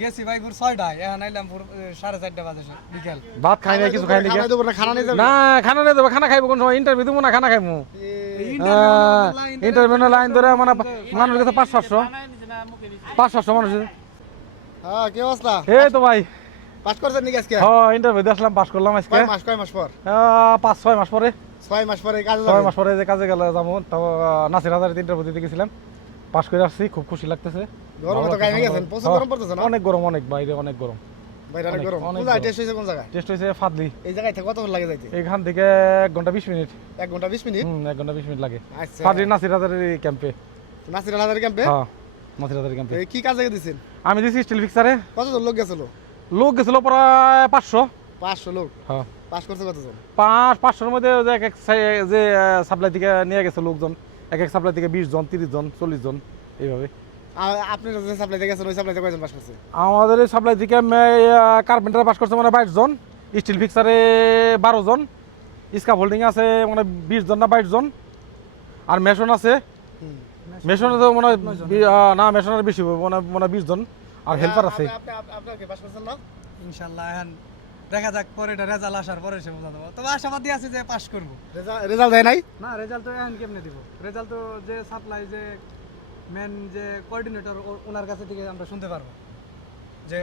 গেছি ভাই ভোর ছয়টায় এখন আইলাম ভোর সাড়ে চারটা বাজে বিকেল। ভাত খাই না কিছু খাই না খানা না খানা নিয়ে যাবে না খানা নিয়ে দেবো খানা খাইবো কোন সময় ইন্টারভিউ দেবো না খানা খাইবো ইন্টারভিউ লাইন ধরে মানে মানুষ কাছে পাঁচ সাতশো পাঁচ সাতশো মানুষ হ্যাঁ কি অবস্থা? এই তো ভাই। পাস করছেন নাকি আজকে? হ্যাঁ ইন্টারভিউ দিয়ে আসলাম পাস করলাম আজকে। কয় মাস কয় মাস পর? আহ, পাঁচ ছয় মাস পরে। ছয় মাস পরে কাজে ছয় মাস পরে যে কাজে গেলে যাব তো নাসির হাজারে ইন্টারভিউ দিতে গেছিলাম। পাস করে আসছি খুব খুশি লাগতেছে। গরমে তো গায়ে গেছেন প্রচুর হ্যাঁ, গরম পড়তেছে না? অনেক গরম অনেক বাইরে অনেক গরম। বাইরে অনেক অনেক- গরম। কোন জায়গায় টেস্ট হয়েছে কোন জায়গায়? টেস্ট হয়েছে ফাদলি এই জায়গায় থেকে কত লাগে যাইতে? এখান থেকে এক ঘণ্টা বিশ মিনিট। ঘণ্টা মিনিট? হুম এক ঘণ্টা বিশ মিনিট লাগে। আচ্ছা। ফাদলি নাসির হাজারের ক্যাম্পে নাসির আলাদার ক্যাম্পে হ্যাঁ নাসির হাজারের ক্যাম্পে কি কাজে দিছেন? আমি দিছি স্টিল ফিক্সারে কতজন লোক গেছিল? লোক গেছিল প্রায় লোক? হ্যাঁ। পাস করছে কতজন? পাঁচ পাঁচশোর মধ্যে যে এক যে সাপ্লাই থেকে নিয়ে গেছে লোকজন। এক এক সাপ্লাই থেকে বিশ জন তিরিশ জন চল্লিশ জন এইভাবে। আর আপনি যে সাপ্লাইতে গেছেন ওই সাপ্লাইতে কয়জন পাস করছে? আমাদের এই সাপ্লাই থেকে কার্পেন্টার পাস করছে মানে বাইশ জন স্টিল ফিক্সারে বারো জন স্কাপ হোল্ডিং আছে মানে বিশ জন না বাইশ জন আর মেশন আছে। মেশনে তো মানে আহ, না মেশনের বেশি হবে, মানে মানে বিশ জন আর হেল্পার আছে। ইনশাল্লাহ দেখা যাক পরে এটা রেজাল্ট আসার পরে সে বোঝা দেবো তবে আশাবাদী আছে যে পাস করব। রেজাল্ট দেয় নাই? না রেজাল্ট তো এখন কেমনে দিব? রেজাল্ট তো যে সাপ্লাই যে মেন যে কোঅর্ডিনেটর ওনার কাছে থেকে আমরা শুনতে পারব যে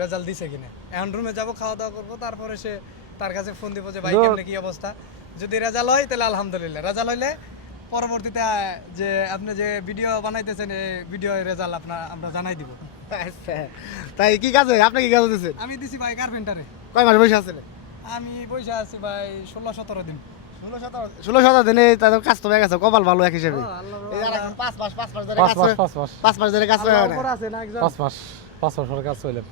রেজাল্ট দিছে কিনা। এখন রুমে যাব খাওয়া দাওয়া করব তারপরে সে তার কাছে ফোন দিব যে ভাই কেমনে কি অবস্থা? যদি রেজাল্ট হয় তাহলে আলহামদুলিল্লাহ। রেজাল্ট হইলে পরবর্তীতে যে আপনি যে ভিডিও বানাইতেছেন এই ভিডিও রেজাল্ট আপনার আমরা জানাই দিব। আচ্ছা। তাই কি কাজে আপনি কি কাজে দিচ্ছেন আমি দিছি ভাই কার্পেন্টারে কয় মাস বসে আছেন আমি বসে আছি ভাই ষোলো সতেরো দিন। ষোলো সতেরো দিনে তাদের কাজ তো হয়ে গেছে কপাল ভালো এক হিসেবে। পাঁচ মাস পাঁচ মাস ধরে পাঁচ কাজ মাস পাঁচ মাস। পাঁচ মাস ধরে কাজ করে আল্লাহর না। উপর আছে না একজন? পাঁচ মাস পাঁচ মাস কাজ চললাম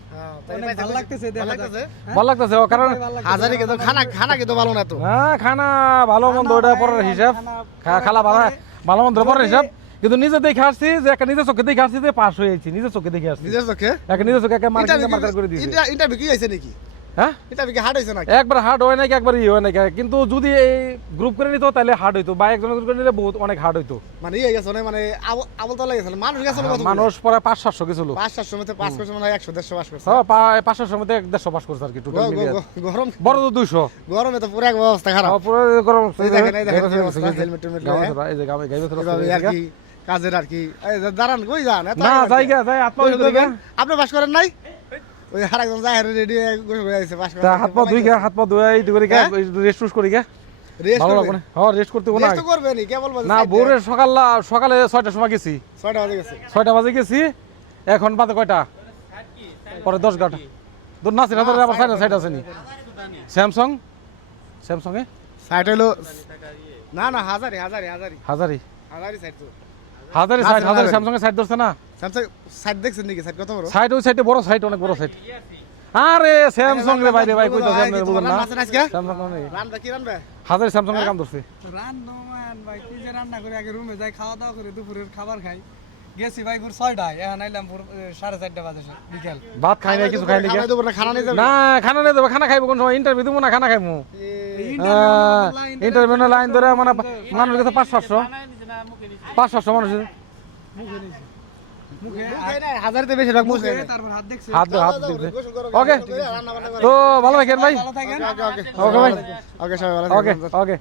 তাই অনেক পাইতে ভালো লাগতেছে ভালো লাগতেছে? ভালো লাগতেছে ও কারণ হাজারি কিন্তু খানা খানা কিন্তু ভালো না তো। হ্যাঁ খানা ভালো মন্দ ওটা পরের হিসাব। খালা ভালো ভালো মন্দ পরের হিসাব। কিন্তু নিজে দেখে আসছি যে একটা নিজের চোখে দেখে আসছি যে পাস হয়েছি নিজের চোখে দেখে আসছি। নিজের চোখে? একটা নিজের চোখে একটা মার্কেট মার্কেট করে দিয়েছে। ইন্টারভিউ কি হয়েছে নাকি? হ্যাঁ? ইন্টারভিউ কি হার্ড হয়েছে নাকি? একবার হার্ড হয় নাকি একবার হয় নাকি? কিন্তু যদি এই গ্রুপ করে নিত তাহলে হার্ড হইতো। বা একজন একজন করে নিলে বহুত অনেক হার্ড হইতো। মানে ইয়ে গেছে মানে আবল আবল তলা গেছে। মানুষ গেছে না কতগুলো? মানুষ প্রায় পাঁচ সাতশো গেছিল। পাঁচ সাতশো মধ্যে পাঁচ করছে মানে একশো দেড়শো পাস করছে। হ্যাঁ প্রায় পাঁচশোর মধ্যে দেড়শো পাস করছে আর কি টোটাল গরম। বড় তো গরমে তো পুরো এক অবস্থা খারাপ। পুরো গরম দেখেন, এই দেখেন টেলমেট এই যে কাজের আর কি। দাঁড়ান কই যান? না জায়গা? আপনি পাস করেন নাই? ওই আর একজন যায় রেডি হয়ে আছে পাস তা হাত পা ধুই গা হাত পা এই করি গা? রেস্ট করি গা রেস্ট না? হ্যাঁ রেস্ট করতে হবে না রেস্ট করবেন কে বলব না ভোরে সকাল সকালে ছয়টার সময় গেছি। ছয়টা বাজে গেছে। ছয়টা বাজে গেছি এখন বাজে কয়টা? পরে দশ ঘণ্টা তোর নাসির হাজারে আবার সাইড সাইড আছে নি? স্যামসাং? স্যামসং এ সাইড হলো না না হাজারি হাজারি হাজারি। হাজারি। হাজারি সাইড তো। হাজারি সাইড হাজারি। স্যামসং এর সাইড ধরছে না? স্যামসাং সাইড দেখছেন নাকি? সাইড কত বড়? সাইড ওই সাইডে বড় সাইড অনেক বড় সাইড আরে স্যামসং রে বাইরে ভাই কইতো ভাই, আপনি কি না। রান্না আছে না আজকে? স্যামসং নেই রান্না কি রান্না? হাজারি স্যামসং এর কাম ধরছে। রান্নামান ভাই কি যে রান্না করে? আগে রুমে যাই খাওয়া দাওয়া করে দুপুরের খাবার খাই। গেছি ভাই ভোর ছয়টায়। এখন আইলাম এ, সাড়ে চারটা বাজে বিকেল। ভাত খাই না কিছু খাই না খানা না খানা নিয়ে যাবে? না খানা নিয়ে দেবো খানা খাইবো কোন সময়? ইন্টারভিউ দেবো না খানা খাইবো ইন্টারভিউ লাইন ধরে মানে মানুষ কাছে পাঁচ সাতশো পাঁচ সাতশো মানুষ মুখে ওকে। তো ভালো থাকেন ভাই। ভালো ওকে ওকে ওকে ভাই। ওকে সবাই ভালো ওকে ওকে।